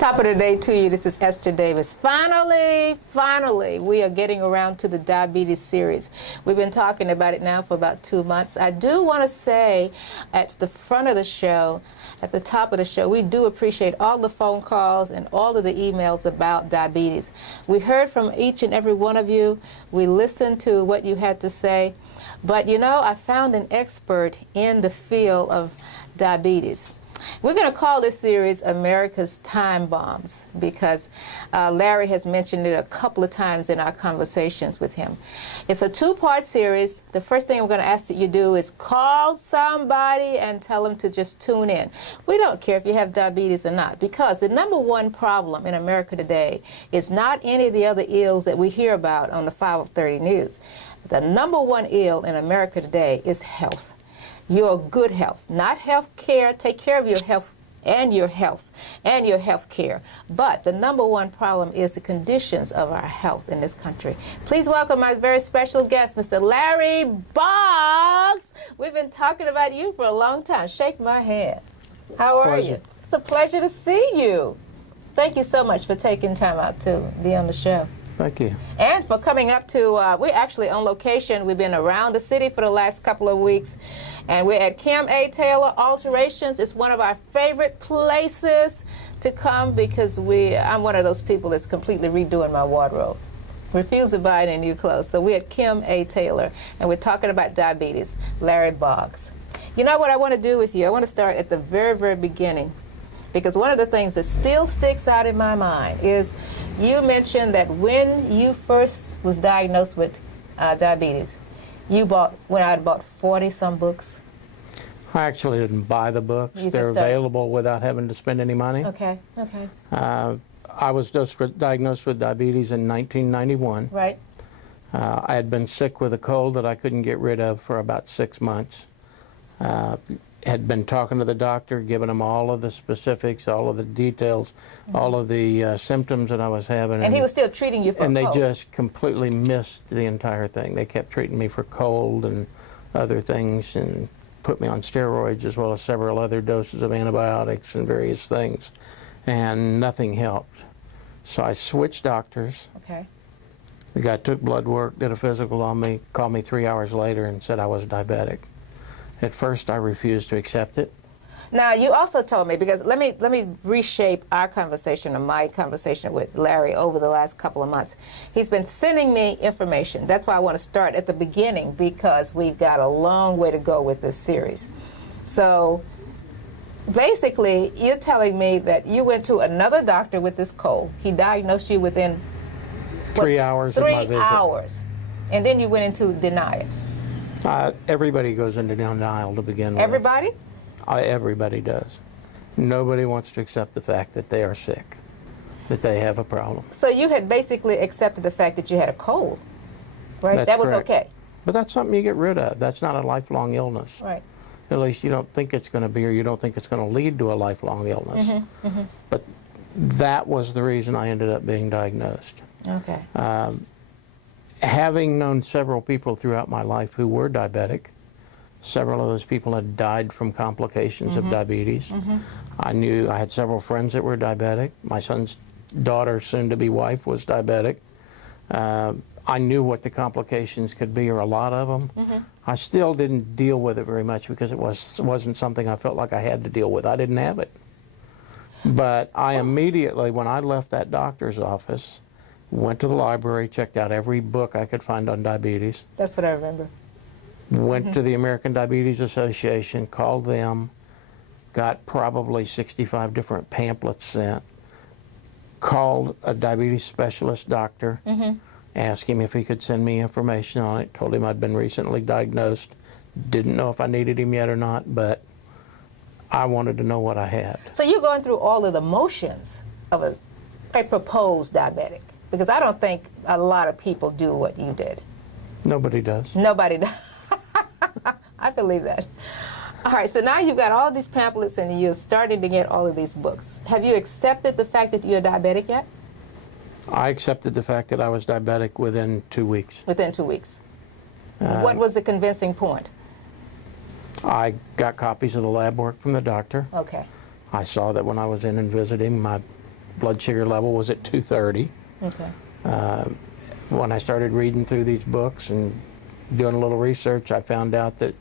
Top of the day to you. This is Esther Davis. Finally, we are getting around to the diabetes series. We've been talking about it now for about 2 months. I do want to say at the front of the show, at the top of the show, we do appreciate all the phone calls and all of the emails about diabetes. We heard from each and every one of you. We listened to what you had to say. But you know, I found an expert in the field of diabetes. We're going to call this series America's Time Bombs because Larry has mentioned it a couple of times in our conversations with him. It's a two-part series. The first thing we're going to ask that you do is call somebody and tell them to just tune in. We don't care if you have diabetes or not, because the number one problem in America today is not any of the other ills that we hear about on the 5:30 news. The number one ill in America today is health. Your good health, not health care. Take care of your health and your health care. But the number one problem is the conditions of our health in this country. Please welcome my very special guest, Mr. Larry Boggs. We've been talking about you for a long time. Shake my hand. How are you? It's a pleasure to see you. Thank you so much for taking time out to be on the show. Thank you. And for coming up to, we're actually on location. We've been around the city for the last couple of weeks. And we're at Kim A. Taylor Alterations. It's one of our favorite places to come because I'm one of those people that's completely redoing my wardrobe. Refuse to buy any new clothes. So we're at Kim A. Taylor, and we're talking about diabetes. Larry Boggs. You know what I want to do with you? I want to start at the very, very beginning, because one of the things that still sticks out in my mind is you mentioned that when you first was diagnosed with diabetes, you went out and bought 40-some books. I actually didn't buy the books. They're available without having to spend any money. Okay. I was just diagnosed with diabetes in 1991. Right. I had been sick with a cold that I couldn't get rid of for about 6 months. Had been talking to the doctor, giving him all of the specifics, all of the details, all of the symptoms that I was having. And he was still treating you for And cold. they just completely missed the entire thing. They kept treating me for cold and other things and put me on steroids as well as several other doses of antibiotics and various things. And nothing helped. So I switched doctors. Okay. The guy took blood work, did a physical on me, called me 3 hours later and said I was diabetic. At first, I refused to accept it. Now, you also told me, because let me reshape our conversation, or my conversation with Larry over the last couple of months. He's been sending me information. That's why I want to start at the beginning, because we've got a long way to go with this series. So, basically, you're telling me that you went to another doctor with this cold. He diagnosed you within 3 hours of my visit. 3 hours. And then you went into denial. Everybody goes into denial to begin with. Everybody? Everybody does. Nobody wants to accept the fact that they are sick, that they have a problem. So you had basically accepted the fact that you had a cold, right? That's that was correct. okay. But that's something you get rid of. That's not a lifelong illness. Right. At least you don't think it's going to be, or you don't think it's going to lead to a lifelong illness. But that was the reason I ended up being diagnosed. Okay. Having known several people throughout my life who were diabetic, several of those people had died from complications of diabetes. I had several friends that were diabetic. My son's daughter, soon-to-be wife, was diabetic. I knew what the complications could be, or a lot of them. I still didn't deal with it very much because it wasn't something I felt like I had to deal with. I didn't have it. But I immediately, when I left that doctor's office, went to the library, checked out every book I could find on diabetes. That's what I remember. Went to the American Diabetes Association, called them, got probably 65 different pamphlets sent, called a diabetes specialist doctor, asked him if he could send me information on it, told him I'd been recently diagnosed, didn't know if I needed him yet or not, but I wanted to know what I had. So you're going through all of the motions of a proposed diabetic. Because I don't think a lot of people do what you did. Nobody does. Nobody does. I believe that. All right, so now you've got all these pamphlets and you're starting to get all of these books. Have you accepted the fact that you're diabetic yet? I accepted the fact that I was diabetic within 2 weeks. Within 2 weeks. What was the convincing point? I got copies of the lab work from the doctor. Okay. I saw that when I was in and visiting, my blood sugar level was at 230. Okay. When I started reading through these books and doing a little research, I found out that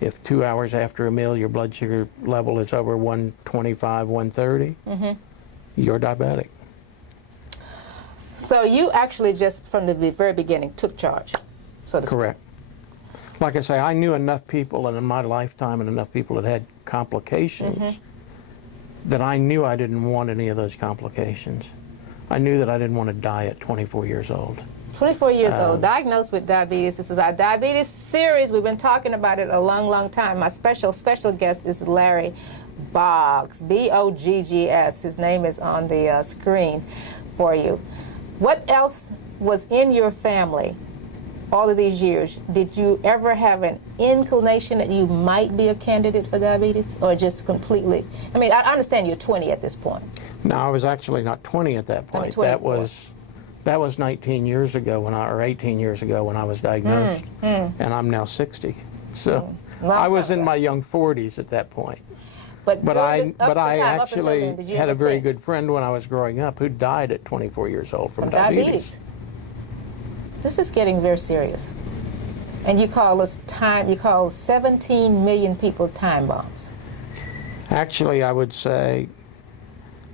if 2 hours after a meal your blood sugar level is over 125, 130, you're diabetic. So you actually just from the very beginning took charge, so to speak. Correct. Like I say, I knew enough people in my lifetime and enough people that had complications that I knew I didn't want any of those complications. I knew that I didn't want to die at 24 years old. 24 years old, diagnosed with diabetes. This is our diabetes series. We've been talking about it a long, long time. My special guest is Larry Boggs, B-O-G-G-S. His name is on the screen for you. What else was in your family all of these years? Did you ever have an inclination that you might be a candidate for diabetes, or just completely? I mean, I understand you're 20 at this point. No, I was actually not 20 at that point. That was 19 years ago or 18 years ago when I was diagnosed, and I'm now 60. So I was in my young 40s at that point. But I actually had a very good friend when I was growing up who died at 24 years old from diabetes. This is getting very serious. And you call 17 million people time bombs. Actually, I would say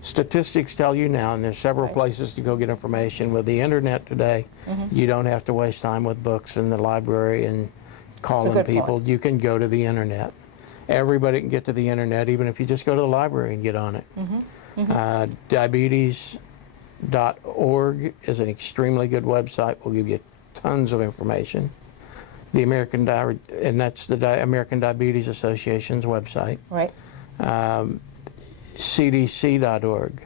statistics tell you now, and there's several places to go get information. With the internet today, you don't have to waste time with books in the library and calling people. You can go to the internet. Everybody can get to the internet, even if you just go to the library and get on it. Diabetes.org is an extremely good website. Will give you tons of information. The American Diabetes Association's website. Right. CDC.org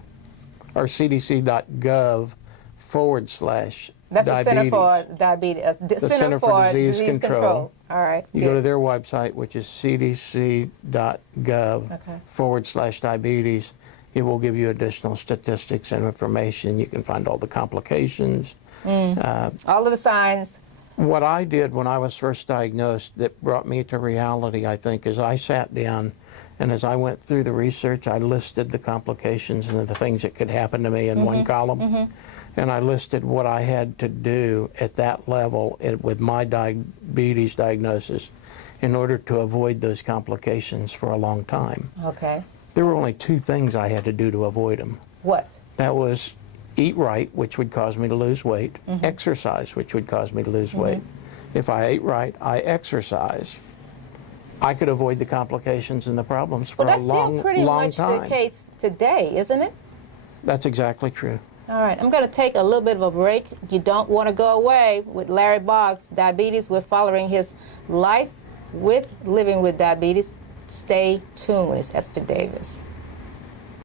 or cdc.gov/diabetes. That's the Center for Diabetes. The Center for Disease Control. All right. You go to their website, which is cdc.gov/diabetes. It will give you additional statistics and information. You can find all the complications. All of the signs. What I did when I was first diagnosed that brought me to reality, I think, is I sat down and as I went through the research, I listed the complications and the things that could happen to me in one column. And I listed what I had to do at that level with my diabetes diagnosis in order to avoid those complications for a long time. Okay. There were only two things I had to do to avoid them. What? That was eat right, which would cause me to lose weight, exercise, which would cause me to lose weight. If I ate right, I exercise, I could avoid the complications and the problems for a long, long time. That's still pretty much the case today, isn't it? That's exactly true. All right, I'm going to take a little bit of a break. You don't want to go away with Larry Boggs, diabetes. We're following his life with living with diabetes. Stay tuned. It's Esther Davis.